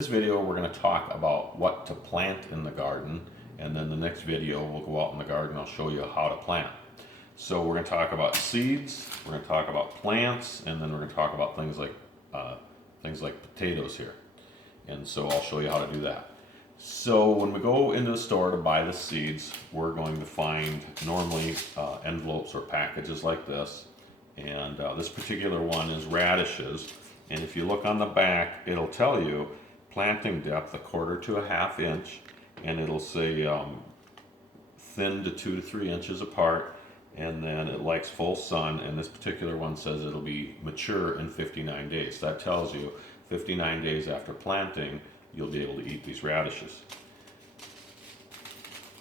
This video we're going to talk about what to plant in the garden, and then the next video we'll go out in the garden and I'll show you how to plant. So we're going to talk about seeds, we're going to talk about plants, and then we're going to talk about things like potatoes here. And so I'll show you how to do that. So when we go into the store to buy the seeds, we're going to find normally envelopes or packages like this. And this particular one is radishes. And if you look on the back, it'll tell you planting depth 1/4 to 1/2 inch, and it'll say thin to 2 to 3 inches apart, and then it likes full sun, and this particular one says it'll be mature in 59 days. That tells you 59 days after planting you'll be able to eat these radishes.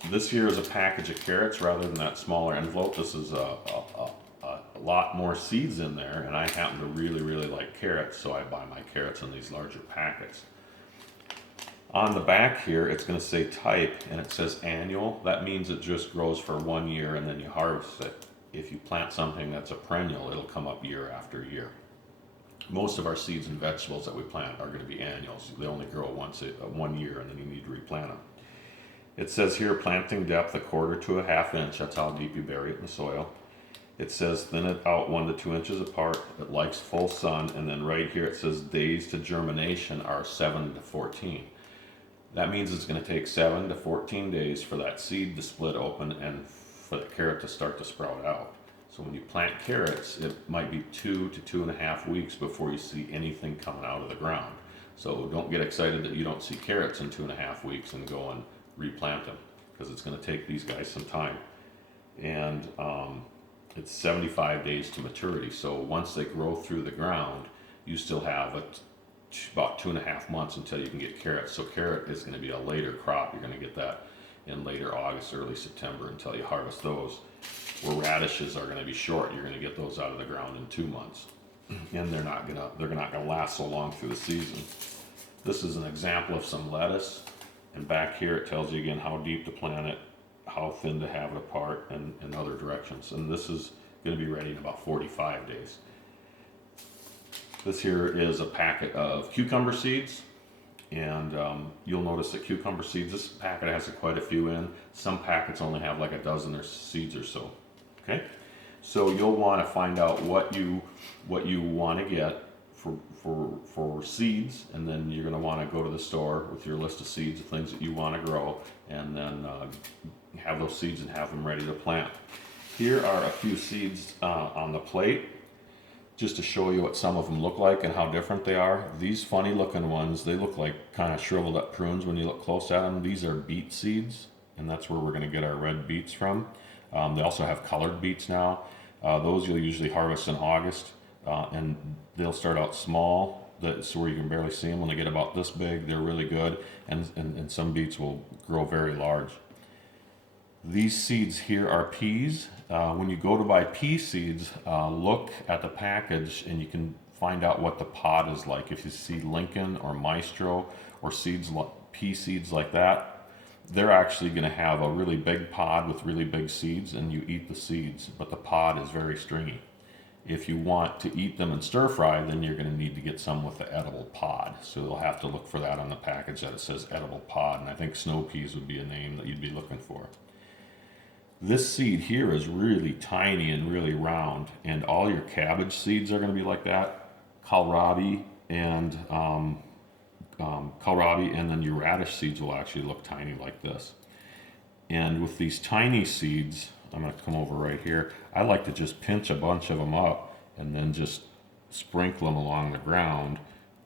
This here is a package of carrots rather than that smaller envelope. This is a lot more seeds in there, and I happen to really like carrots, so I buy my carrots in these larger packets. On the back here, it's going to say type, and it says annual. That means it just grows for 1 year and then you harvest it. If you plant something that's a perennial, it'll come up year after year. Most of our seeds and vegetables that we plant are going to be annuals. They only grow once 1 year, and then you need to replant them. It says here planting depth 1/4 to 1/2 inch. That's how deep you bury it in the soil. It says thin it out 1 to 2 inches apart. It likes full sun, and then right here it says days to germination are 7 to 14. That means it's going to take 7 to 14 days for that seed to split open and for the carrot to start to sprout out. So when you plant carrots, it might be 2 to 2.5 weeks before you see anything coming out of the ground. So don't get excited that you don't see carrots in 2.5 weeks and go and replant them, because it's going to take these guys some time. And it's 75 days to maturity. So once they grow through the ground, you still have about 2.5 months until you can get carrots. So carrot is going to be a later crop. You're going to get that in later August, early September until you harvest those. Where radishes are going to be short. You're going to get those out of the ground in 2 months, and they're not going to last so long through the season. This is an example of some lettuce, and back here it tells you again how deep to plant it, how thin to have it apart, and in other directions. And this is going to be ready in about 45 days. This here is a packet of cucumber seeds, and you'll notice that cucumber seeds, this packet has quite a few in. Some packets only have like a dozen or seeds or so. Okay, so you'll want to find out what you want to get for seeds, and then you're going to want to go to the store with your list of seeds of things that you want to grow, and then have those seeds and have them ready to plant. Here are a few seeds on the plate, just to show you what some of them look like and how different they are. These funny looking ones, they look like kind of shriveled up prunes when you look close at them. These are beet seeds, and that's where we're going to get our red beets from. They also have colored beets now. Those you'll usually harvest in August, and they'll start out small, so where you can barely see them. When they get about this big, they're really good, and some beets will grow very large. These seeds here are peas. When you go to buy pea seeds, look at the package and you can find out what the pod is like. If you see Lincoln or Maestro or pea seeds like that, they're actually going to have a really big pod with really big seeds, and you eat the seeds, but the pod is very stringy. If you want to eat them and stir fry, then you're going to need to get some with the edible pod. So you'll have to look for that on the package, that it says edible pod, and I think snow peas would be a name that you'd be looking for. This seed here is really tiny and really round, and all your cabbage seeds are going to be like that. Kohlrabi and then your radish seeds will actually look tiny like this. And with these tiny seeds, I'm going to come over right here. I like to just pinch a bunch of them up and then just sprinkle them along the ground,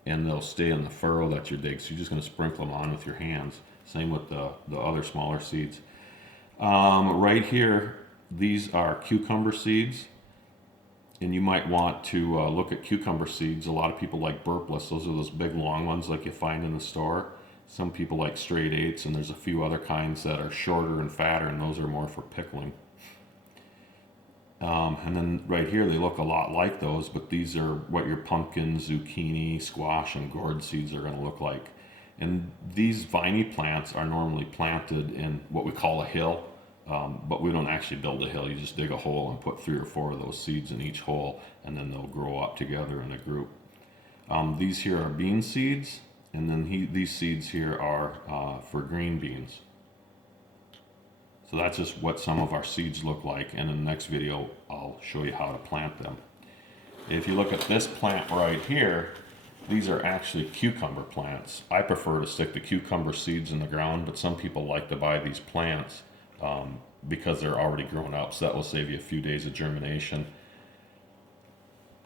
and they'll stay in the furrow that you dig. So you're just going to sprinkle them on with your hands. Same with the other smaller seeds. Right here, these are cucumber seeds, and you might want to look at cucumber seeds. A lot of people like burpless. Those are those big long ones like you find in the store. Some people like straight eights, and there's a few other kinds that are shorter and fatter, and those are more for pickling. And then right here, they look a lot like those, but these are what your pumpkin, zucchini, squash, and gourd seeds are going to look like. And these viney plants are normally planted in what we call a hill. But we don't actually build a hill. You just dig a hole and put 3 or 4 of those seeds in each hole, and then they'll grow up together in a group. These here are bean seeds, And then these seeds here are for green beans. So that's just what some of our seeds look like, and in the next video I'll show you how to plant them. If you look at this plant right here, these are actually cucumber plants. I prefer to stick the cucumber seeds in the ground, but some people like to buy these plants because they're already grown up, so that will save you a few days of germination.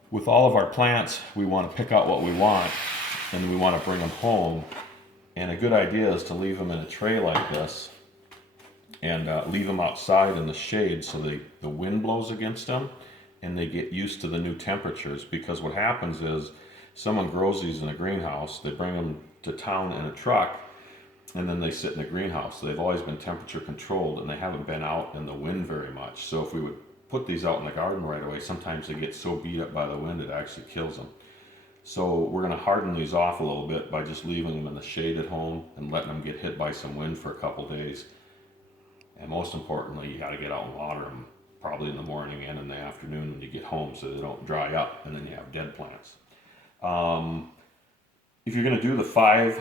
With all of our plants, we want to pick out what we want, and we want to bring them home. And a good idea is to leave them in a tray like this, and leave them outside in the shade so the wind blows against them and they get used to the new temperatures. Because what happens is someone grows these in a greenhouse, they bring them to town in a truck, and then they sit in the greenhouse. So they've always been temperature controlled and they haven't been out in the wind very much. So if we would put these out in the garden right away, sometimes they get so beat up by the wind it actually kills them. So we're going to harden these off a little bit by just leaving them in the shade at home and letting them get hit by some wind for a couple days. And most importantly, you got to get out and water them probably in the morning and in the afternoon when you get home so they don't dry up and then you have dead plants. If you're going to do the 4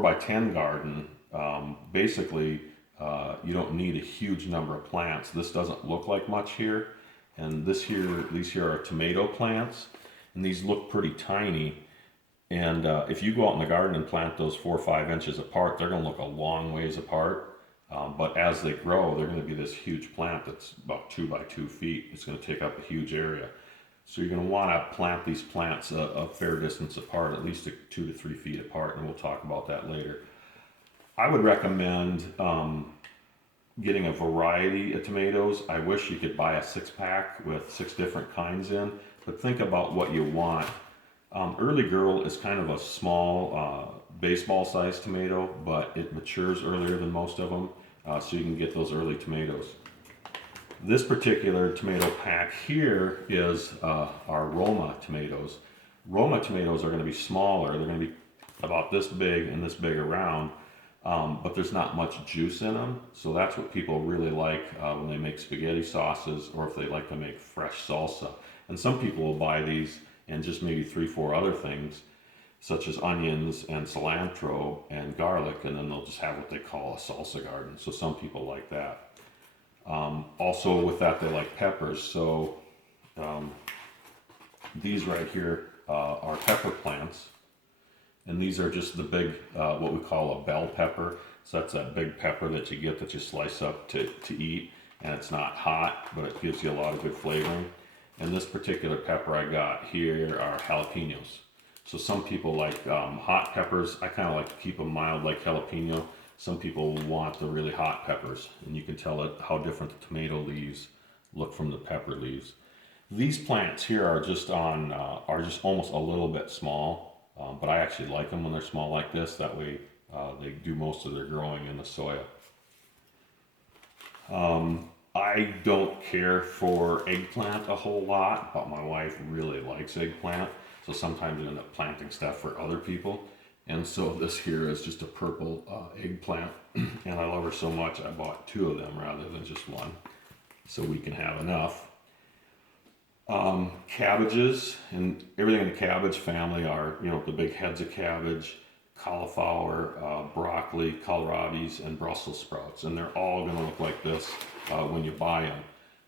by 10 garden, basically you don't need a huge number of plants. This doesn't look like much here, and these here are tomato plants, and these look pretty tiny. And if you go out in the garden and plant those 4 or 5 inches apart, they're going to look a long ways apart. But as they grow, they're going to be this huge plant that's about 2 by 2 feet. It's going to take up a huge area. So you're going to want to plant these plants a fair distance apart, at least 2 to 3 feet apart, and we'll talk about that later. I would recommend getting a variety of tomatoes. I wish you could buy a 6-pack with 6 different kinds in, but think about what you want. Early Girl is kind of a small baseball-sized tomato, but it matures earlier than most of them, so you can get those early tomatoes. This particular tomato pack here is our Roma tomatoes. Roma tomatoes are going to be smaller. They're going to be about this big and this big around, but there's not much juice in them. So that's what people really like when they make spaghetti sauces, or if they like to make fresh salsa. And some people will buy these and just maybe 3-4 other things, such as onions and cilantro and garlic, and then they'll just have what they call a salsa garden. So some people like that. Also with that, they like peppers. So these right here are pepper plants, and these are just the big what we call a bell pepper. So that's that big pepper that you get that you slice up to eat, and it's not hot, but it gives you a lot of good flavoring. And this particular pepper I got here are jalapenos. So some people like hot peppers. I kind of like to keep them mild, like jalapeno. Some people want the really hot peppers, and you can tell how different the tomato leaves look from the pepper leaves. These plants here are just almost a little bit small, but I actually like them when they're small like this. That way they do most of their growing in the soil. I don't care for eggplant a whole lot, but my wife really likes eggplant. So sometimes I end up planting stuff for other people. And so this here is just a purple eggplant, and I love her so much I bought 2 of them rather than just 1, so we can have enough. Cabbages and everything in the cabbage family are, the big heads of cabbage, cauliflower, broccoli, kohlrabies, and Brussels sprouts, and they're all going to look like this when you buy them.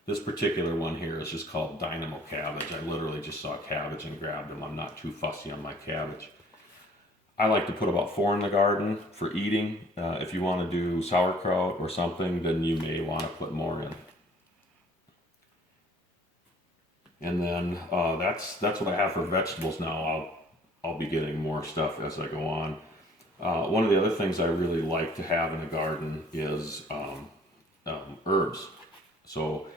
This particular one here is just called Dynamo cabbage. I literally just saw cabbage and grabbed them. I'm not too fussy on my cabbage. I like to put about 4 in the garden for eating. If you want to do sauerkraut or something, then you may want to put more in. And then that's what I have for vegetables now. I'll be getting more stuff as I go on. One of the other things I really like to have in a garden is herbs. So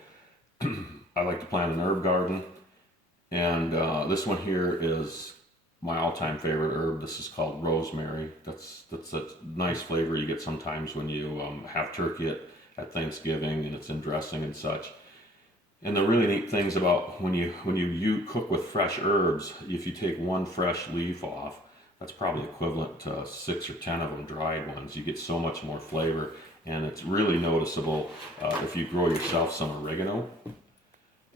I like to plant an herb garden, and this one here is my all-time favorite herb. This is called rosemary. That's a nice flavor you get sometimes when you have turkey at Thanksgiving and it's in dressing and such. And the really neat things about when you cook with fresh herbs, if you take 1 fresh leaf off, that's probably equivalent to 6 or 10 of them dried ones. You get so much more flavor, and it's really noticeable if you grow yourself some oregano.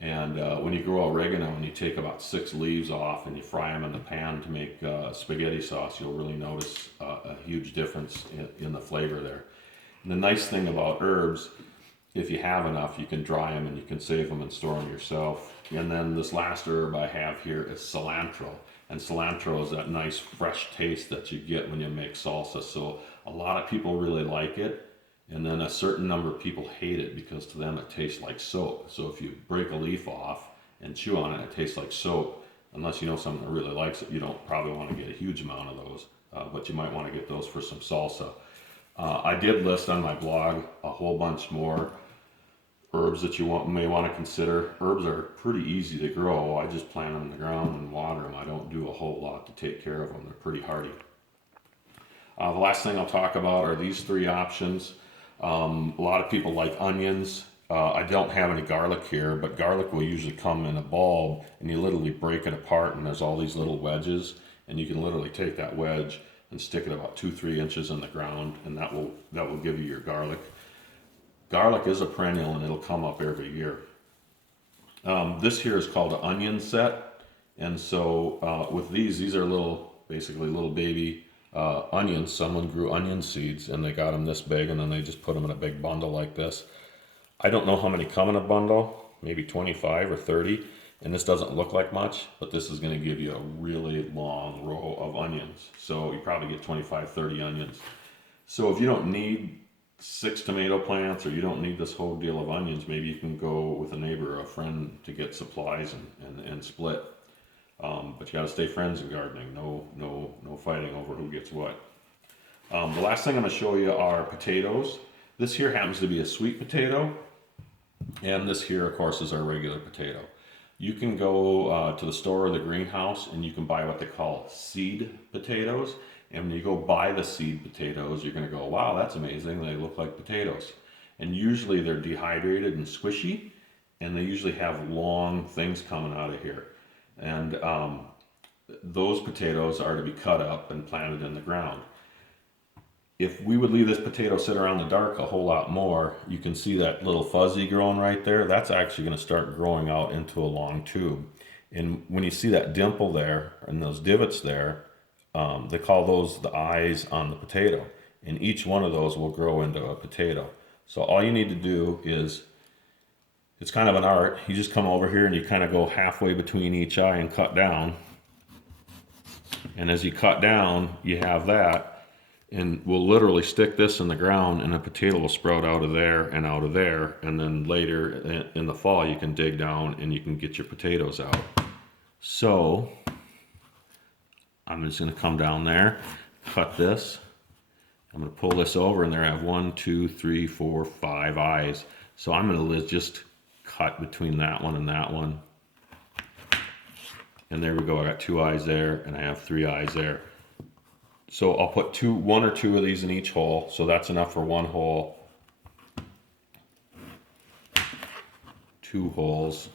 And when you grow oregano and you take about 6 leaves off and you fry them in the pan to make spaghetti sauce, you'll really notice a huge difference in the flavor there. And the nice thing about herbs, if you have enough, you can dry them and you can save them and store them yourself. And then this last herb I have here is cilantro. And cilantro is that nice fresh taste that you get when you make salsa. So a lot of people really like it. And then a certain number of people hate it because to them it tastes like soap. So if you break a leaf off and chew on it, it tastes like soap. Unless you know someone that really likes it, you don't probably want to get a huge amount of those. But you might want to get those for some salsa. I did list on my blog a whole bunch more herbs that you may want to consider. Herbs are pretty easy to grow. I just plant them in the ground and water them. I don't do a whole lot to take care of them. They're pretty hardy. The last thing I'll talk about are these 3 options. A lot of people like onions. I don't have any garlic here, but garlic will usually come in a bulb and you literally break it apart and there's all these little wedges, and you can literally take that wedge and stick it about 2-3 inches in the ground, and that will give you your garlic. Garlic is a perennial and it'll come up every year. This here is called an onion set, and so with these are basically little baby onions. Someone grew onion seeds and they got them this big, and then they just put them in a big bundle like this. I don't know how many come in a bundle, maybe 25 or 30, and this doesn't look like much, but this is going to give you a really long row of onions. So you probably get 25, 30 onions. So if you don't need 6 tomato plants, or you don't need this whole deal of onions, maybe you can go with a neighbor or a friend to get supplies and split. But you got to stay friends in gardening. No fighting over who gets what. The last thing I'm going to show you are potatoes. This here happens to be a sweet potato, and this here, of course, is our regular potato. You can go to the store or the greenhouse and you can buy what they call seed potatoes. And when you go buy the seed potatoes, you're going to go, wow, that's amazing. They look like potatoes. And usually they're dehydrated and squishy, and they usually have long things coming out of here. And those potatoes are to be cut up and planted in the ground. If we would leave this potato sit around in the dark a whole lot more, you can see that little fuzzy growing right there. That's actually going to start growing out into a long tube. And when you see that dimple there and those divots there, they call those the eyes on the potato. And each one of those will grow into a potato. So all you need to do is, it's kind of an art. You just come over here and you kind of go halfway between each eye and cut down. And as you cut down, you have that. And we'll literally stick this in the ground and a potato will sprout out of there and out of there. And then later in the fall, you can dig down and you can get your potatoes out. So I'm just going to come down there, cut this. I'm going to pull this over, and there I have 1, 2, 3, 4, 5 eyes. So I'm going to just cut between that one and that one. And there we go. I got 2 eyes there and I have 3 eyes there. So I'll put 1 or 2 of these in each hole. So that's enough for 1 hole. 2 holes.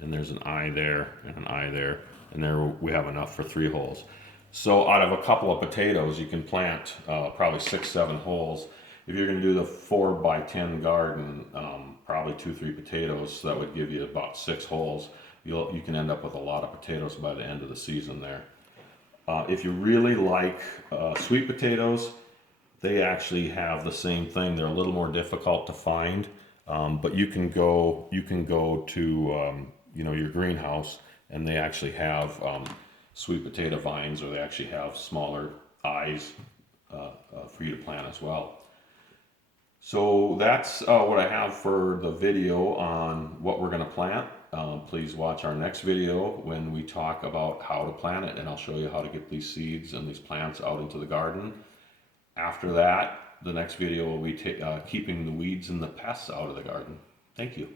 And there's an eye there and an eye there. And there we have enough for 3 holes. So out of a couple of potatoes, you can plant probably 6, 7 holes. If you're going to do the 4x10 garden, probably 2-3 potatoes, so that would give you about 6 holes. You can end up with a lot of potatoes by the end of the season there. If you really like sweet potatoes, they actually have the same thing. They're a little more difficult to find, but you can go to your greenhouse, and they actually have sweet potato vines, or they actually have smaller eyes for you to plant as well. So that's what I have for the video on what we're going to plant. Please watch our next video when we talk about how to plant it, and I'll show you how to get these seeds and these plants out into the garden. After that, the next video will be keeping the weeds and the pests out of the garden. Thank you.